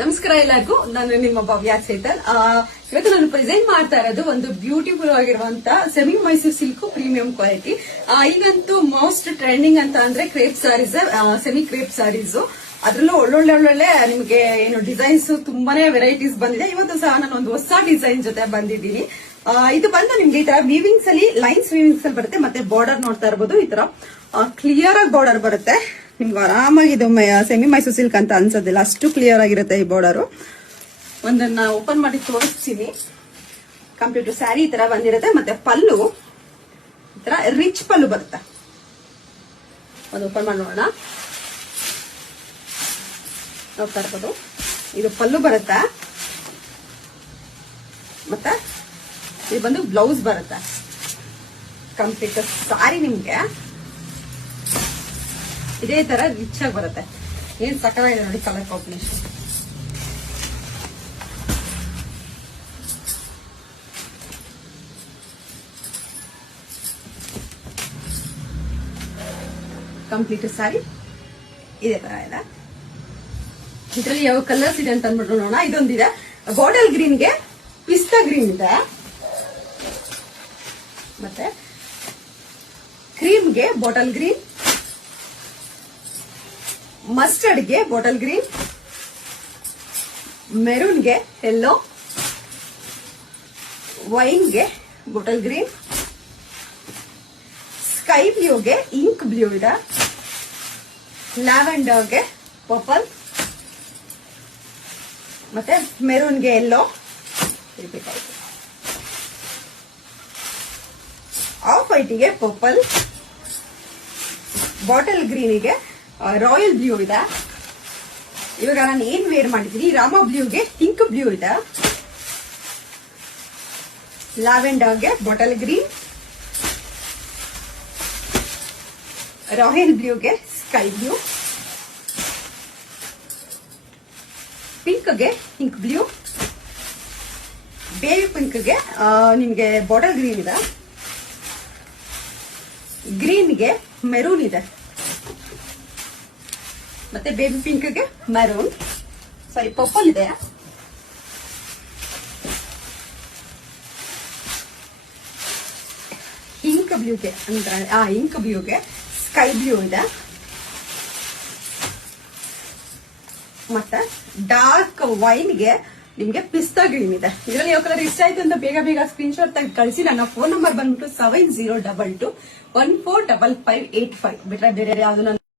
ನಮಸ್ಕಾರ ಎಲ್ಲರಿಗೂ. ನಾನು ನಿಮ್ಮ ಭವ್ಯ ಚೇತನ್. ಇವತ್ತು ನಾನು ಪ್ರೆಸೆಂಟ್ ಮಾಡ್ತಾ ಇರೋದು ಒಂದು ಬ್ಯೂಟಿಫುಲ್ ಆಗಿರುವಂತ semi Mysore silk premium quality. ಈಗಂತೂ ಮೋಸ್ಟ್ ಟ್ರೆಂಡಿಂಗ್ ಅಂತ ಅಂದ್ರೆ crepe sarees, semi crepe sarees. ಅದ್ರಲ್ಲೂ ಒಳ್ಳೊಳ್ಳೆ ನಿಮಗೆ ಏನು ಡಿಸೈನ್ಸ್ ತುಂಬಾನೇ ವೆರೈಟೀಸ್ ಬಂದಿದೆ. ಇವತ್ತು ಸಹ ನಾನು ಒಂದು ಹೊಸ ಡಿಸೈನ್ ಜೊತೆ ಬಂದಿದ್ದೀನಿ. ಇದು ಬಂದು ನಿಮ್ಗೆ ಈ ತರ ವೀವಿಂಗ್ಸ್ ಅಲ್ಲಿ ಲೈನ್ಸ್ ವೀವಿಂಗ್ಸ್ ಅಲ್ಲಿ ಬರುತ್ತೆ. ಮತ್ತೆ ಬಾರ್ಡರ್ ನೋಡ್ತಾ ಇರಬಹುದು, ಈ ತರ ಕ್ಲಿಯರ್ ಆಗಿ ಬಾರ್ಡರ್ ಬರುತ್ತೆ. ನಿಮ್ಗೆ ಆರಾಮಾಗಿ ಇದು ಸೆಮಿ ಮೈಸೂರು ಸಿಲ್ಕ್ ಅಂತ ಅನ್ಸೋದಿಲ್ಲ, ಅಷ್ಟು ಕ್ಲಿಯರ್ ಆಗಿರುತ್ತೆ ಈ ಬಾರ್ಡರ್. ಒಂದನ್ನ ಓಪನ್ ಮಾಡಿ ತೋರಿಸ್ತೀನಿ. ಕಂಪ್ಲೀಟ್ ಸ್ಯಾರಿ ಈ ತರ ಬಂದಿರುತ್ತೆ. ಮತ್ತೆ ಪಲ್ಲು ಈ ತರ ರಿಚ್ ಪಲ್ಲು ಬರುತ್ತೆ. ಒಂದು ಓಪನ್ ಮಾಡಿ ನೋಡೋಣ. ನೋಡ್ತಾ ಇರ್ಬೋದು, ಇದು ಪಲ್ಲು ಬರುತ್ತೆ. ಮತ್ತೆ ಇದು ಬಂದು ಬ್ಲೌಸ್ ಬರುತ್ತೆ. ಕಂಪ್ಲೀಟ್ ಸಾರಿ ನಿಮ್ಗೆ ಇದೇ ತರ ರಿಚ್ ಆಗಿ ಬರುತ್ತೆ. ಏನ್ ಸಕ್ಕತ್ತಾಗಿದೆ ನೋಡಿ ಕಲರ್ ಕಾಂಬಿನೇಷನ್. ಕಂಪ್ಲೀಟ್ ಸಾರಿ ಇದೇ ತರ ಇದೆ. ಇದರಲ್ಲಿ ಯಾವ ಕಲರ್ಸ್ ಇದೆ ಅಂತ ಅಂದ್ಬಿಟ್ಟು ನೋಡೋಣ. ಇದೊಂದಿದೆ ಬಾಟಲ್ ಗ್ರೀನ್ಗೆ ಪಿಸ್ತಾ ಗ್ರೀನ್ ಇದೆ. ಮತ್ತೆ ಕ್ರೀಮ್ಗೆ ಬಾಟಲ್ ಗ್ರೀನ್, ಮಸ್ಟರ್ಡ್ಗೆ ಬಾಟಲ್ ಗ್ರೀನ್, ಮೆರೂನ್ಗೆ ಯೆಲ್ಲೋ, ವೈನ್ಗೆ ಬಾಟಲ್ ಗ್ರೀನ್, ಸ್ಕೈ ಬ್ಲೂಗೆ ಇಂಕ್ ಬ್ಲೂ ಇದೆ, ಲ್ಯಾವೆಂಡರ್ಗೆ ಪರ್ಪಲ್, ಮತ್ತೆ ಮೆರೂನ್ಗೆ ಯೆಲ್ಲೋ, ಆಫ್ ವೈಟ್ಗೆ ಪರ್ಪಲ್, ಬಾಟಲ್ ಗ್ರೀನಿಗೆ ರಾಯಲ್ ಬ್ಲೂ ಇದೆ. ಇವಾಗ ನಾನು ಏನ್ ವೇರ್ ಮಾಡಿದ್ದೀನಿ, ರಾಮ ಬ್ಲೂಗೆ ಪಿಂಕ್ ಬ್ಲೂ ಇದೆ, ಲ್ಯಾವೆಂಡರ್ಗೆ ಬಾಟಲ್ ಗ್ರೀನ್, ರಾಯಲ್ ಬ್ಲೂಗೆ ಸ್ಕೈ ಬ್ಲೂ, ಪಿಂಕ್ಗೆ ಪಿಂಕ್ ಬ್ಲೂ, ಬೇಬಿ ಪಿಂಕ್ಗೆ ನಿಮ್ಗೆ ಬಾಟಲ್ ಗ್ರೀನ್ ಇದೆ, ಗ್ರೀನ್ಗೆ ಮೆರೂನ್ ಇದೆ, ಮತ್ತೆ ಬೇಬಿ ಪಿಂಕ್ಗೆ ಮೆರೂನ್, ಸಾರಿ ಪರ್ಪಲ್ ಇದೆ, ಇಂಕ್ ಬ್ಲೂಗೆ ಅಂದ್ರೆ ಇಂಕ್ ಬ್ಲೂಗೆ ಸ್ಕೈ ಬ್ಲೂ ಇದೆ, ಮತ್ತೆ ಡಾರ್ಕ್ ವೈನ್ಗೆ ನಿಮ್ಗೆ ಪಿಸ್ತಾ ಗ್ರೀನ್ ಇದೆ. ಇದರಲ್ಲಿ ಯಾವ ಕಲರ್ ಇಷ್ಟ ಆಯ್ತು ಅಂತ ಬೇಗ ಸ್ಕ್ರೀನ್ ಶಾಟ್ ತೆಗೆದು ಕಳಿಸಿ. ನನ್ನ ಫೋನ್ ನಂಬರ್ ಬಂದ್ಬಿಟ್ಟು 7022145585 ಬಿಟ್ರೆ ಬೇರೆ ಯಾವ್ದು